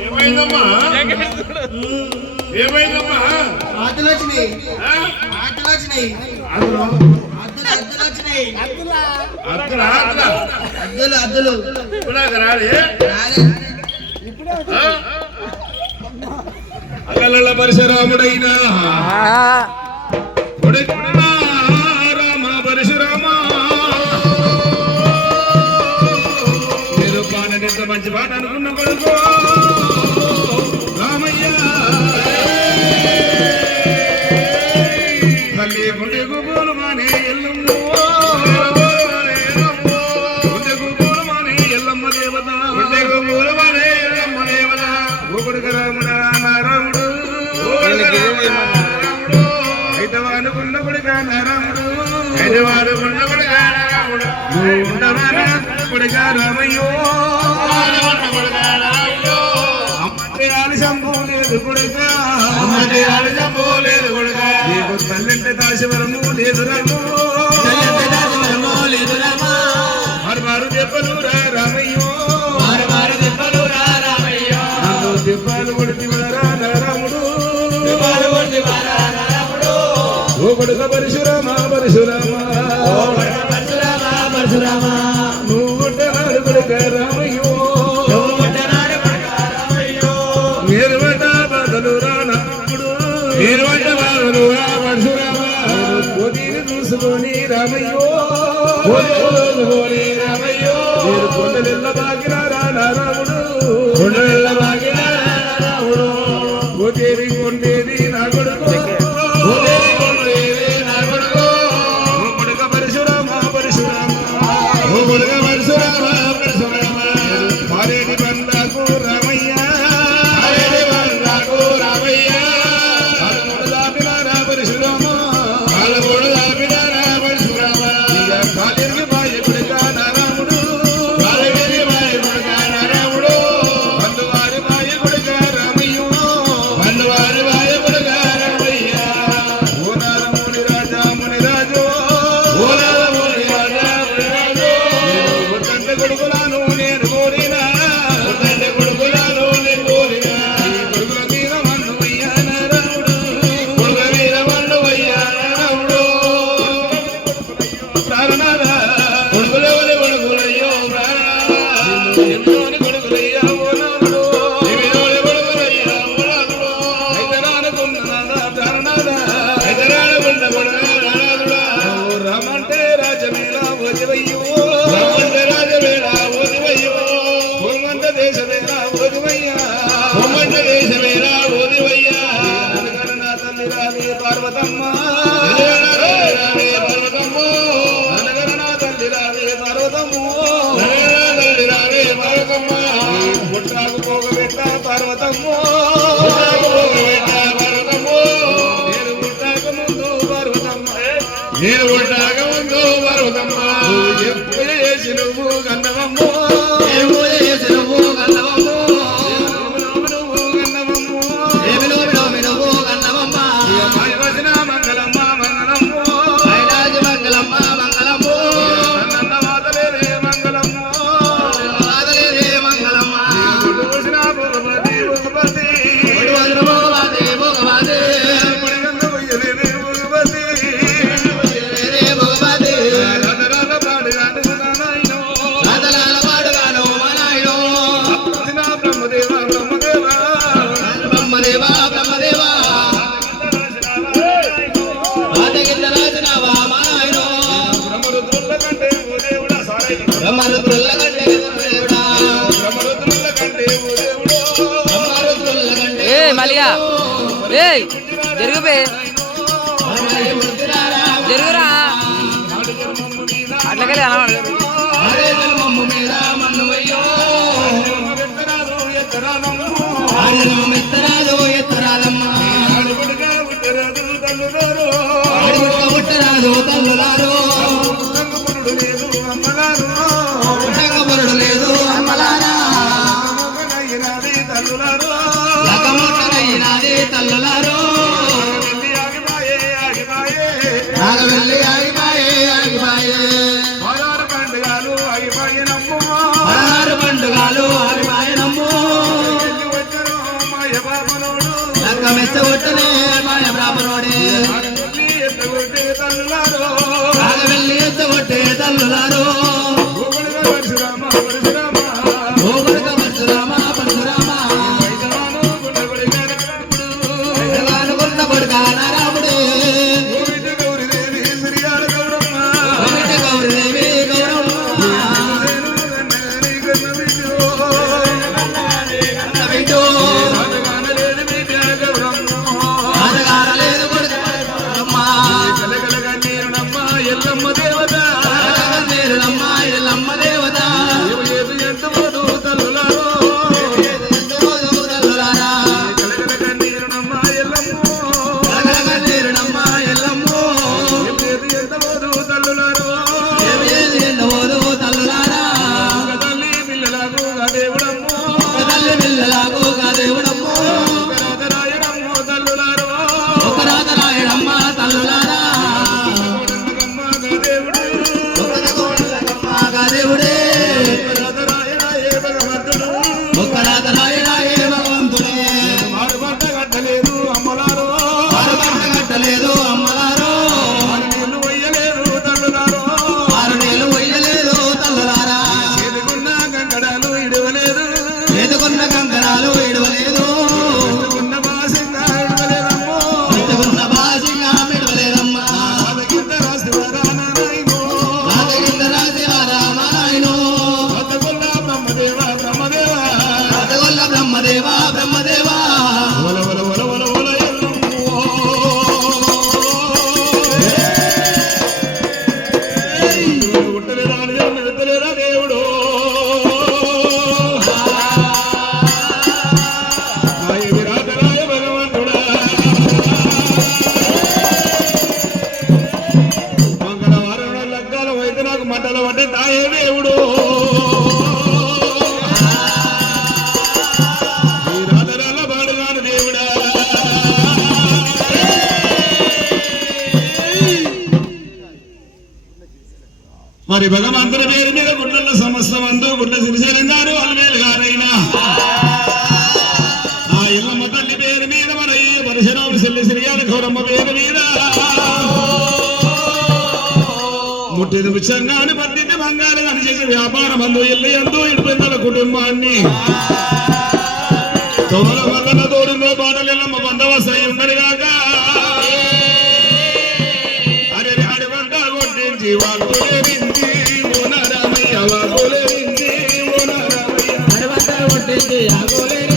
ఏమైందమ్మా ఏమైందమ్మా అద్దలు వచ్చినాయి అద్దలు వచ్చినాయి అద్దలు వచ్చినాయి అద్దలు అక్కల పరశురాముడైనా రామ పరశురామ మీరు పాట మంచి పాట అనుకున్న కొడుకు రామయ్య తల్లి గుండెకు పూలు మానే ఎల్లమ్మ గుండెకు పూలు మానే ఎల్లమ్మ దేవత గుండెకు పూలు మానే ఎల్లమ్మ దేవత ఓ కొడుకు రాముడా రాముడు ఐదవారు గుండ కొడుక రాముడు ఐదవారు గుండ కొడుక రాముడు ఉండవారా కొడుక రామయ్యో శంభూ లేదు కొడుక శంభూ లేదు కొడుక నీకు తల్లింటే దాశవరము లేదు రము లేదు రమా మారు చెప్పలు రామయ్యో మారు చెప్పలు రామయ్యో చెప్పాలు కొడుకు రాముడు ఓ కొడుక పరశురామ పరశురామ పరశురామ నువ్వు కొట్టనాడు కొడుక రామయ్యో చూసుకొని రామయ్యో రామయ్యో మీరు కొండలెల్ల బాగినారా రాముడు కొండలెల్ల బాగినారా రాముడు ఓదేవి కొండేది నా కొడుకు కొడుక పరశురామ పరశురామ ఓ కొడుక పరశురామ పరశురామ మారేటి బందాకు రామయ్య పరశురామ ఓదివయ్యా బొమ్మంట దేశమేరా ఓదివయ్యా నా తల్లి రావే పార్వతమ్మ రావే పర్వతమ్మో అనగర నా తల్లి రావే పార్వతమ్మ తల్లి రావే పర్వతమ్మ పుట్టాకు పోగబెట్ట పార్వతమ్మ పర్వతమ్మో నేను పుట్టాక ముందు పార్వతమ్మ నేను పుట్టాక ముందు పర్వతమ్మ ఎప్పుడు చేసి నువ్వు గన్నవమ్మో ఏమో చేసి నువ్వు కన్నవమ్మో నువ్వు గన్నవమ్మో నువ్వు కన్నవమ్మ వదిన మంగళమ్మ మంగళమ్మో ఐరాజు మంగళమ్మ మంగళమ్మో నన్న మాతలేదే మంగళమ్మో ఆదలేదే మంగళమ్మ చూసిన భగవతి భగవతి భగవాదే భగవాదే పడిగన్న వయ్యలేదే భగవతి రే భగవాదే రథరథ పాడుగాను నాయనో రాజలాల వాడుగాను మనాయుడు వదిన బ్రహ్మదేవ బ్రహ్మదేవ బ్రహ్మదేవా బ్రహ్మదేవా రాజగిద్ద రాజనావా మనాయుడు బ్రహ్మరుద్రుల కంటే ఓ దేవుడా సారై బ్రహ్మరుద్రుల కంటే దేవుడా బ్రహ్మరుద్రుల కంటే ఓ దేవుడో బ్రహ్మరుద్రుల కంటే ఏ మలిగా ఏ జరుగుపే జరుగురా అట్లకెళ్ళి అనవాడు అరే జన్మము మీద మన్నువయ్యో ఆడిన ఎత్తరాలు ఎత్తరాలమ్మ అడుగుడుగా ఉత్తరాదు తల్లుదారు అడుగుట్ట పుట్టరాలు తల్లులారు సంగమునుడు లేదు అమ్మలారు పుట్టకబురుడు లేదు అమ్మలారా మొగనయ్యినాది తల్లులారు లకముట్టనయ్యినాది తల్లులారు వెళ్ళి ఆగిపాయే ఆగిపాయే నాగవెల్లి ఆగిపాయే ఆగిపాయే పదహారు పండుగలు ఆగిపాయనమ్మో పదహారు పండుగలు ఆగిపాయనమ్ము వెళ్ళి వచ్చారు మాయ బాబనోడు లక్క మెచ్చగొట్టనే మాయ బ్రాహ్మణోడే వెళ్ళి ఎత్తగొట్టే తల్లులారు నాగవెల్లి ఎత్తగొట్టే తల్లులారు భూగుడిగా పరశురామ పరశురామ ఓగుడుక పరశురామ పరశురామ వైద్యమాను గుండగుడిగా ఎడగాను కొన్న కొడుకా నారాముడు గోవింద గౌరీదేవి శ్రీయాల గౌరమ్మ కోమిటి గౌరీదేవి గౌరమ్మ కన్న బిడ్డు ఆటగారలేదు కొడుకు గౌరమ్మ నేరునమ్మ ఎల్లమ్మ దేవత ఎంతమోదు తల్లులారా కలగలగ నేరునమ్మ ఎల్లమ్మో ఏమి ఎంతమోదు తల్లులారా తల్లి పిల్లలకు కాదేవుడమ్మో ఒక రాజరాయడమ్మ తల్లులారా ఒక కాదేవుడే ఒక రాజరాయడాయే భగవంతుడే వారు పంట కట్టలేదు అమ్మలారో ఆరు నెలలు వయ్యలేదు తల్లులారా ఎదుకున్న కంకణాలు ఇడవలేదు ఎత్తుకున్న భాషంగా ఇడవలేదమ్మా రాజకింద రాసి వారానారాయణో కొత్తగొల్ల బ్రహ్మదేవా ఒల ఒల ఒల ఒల ఒల ఎల్లమ్మో ఉట్టలేదా ఎత్తలేదా దేవుడు విరాటరాయ భగవంతుడా మంగళవారం లగ్గాల వైద్య నాకు మంటల పడ్డ తాయే దేవుడు ఈ రాధరాల బాడుగాను దేవుడా మరి భగవంతుని పేరు మీద గుడ్డల సమస్త మందు గుడ్డ సిరిసేలిందారు అల్వేలు గారైనా ఆ ఇల్లమ్మ తల్లి పేరు మీద మన ఈ పరశురాముడు చెల్లి సిరియాల గౌరమ్మ పేరు మీద ముట్టిన విషంగాన్ని పట్టిన బంగారు అని చేసి వ్యాపార మందు ఇల్లు ఎంతో ఇడిపోయిన కుటుంబాన్ని తోల వల్ల తోడులో బాటలెల్లమ్మ బందవస్తాయి ఉండరు కాక అరే అడవంట కొట్టించి వాగులేవింది ఓ నారామయ్య వాగులేవింది ఓ నారామయ్య పట్టేసి ఆగోలే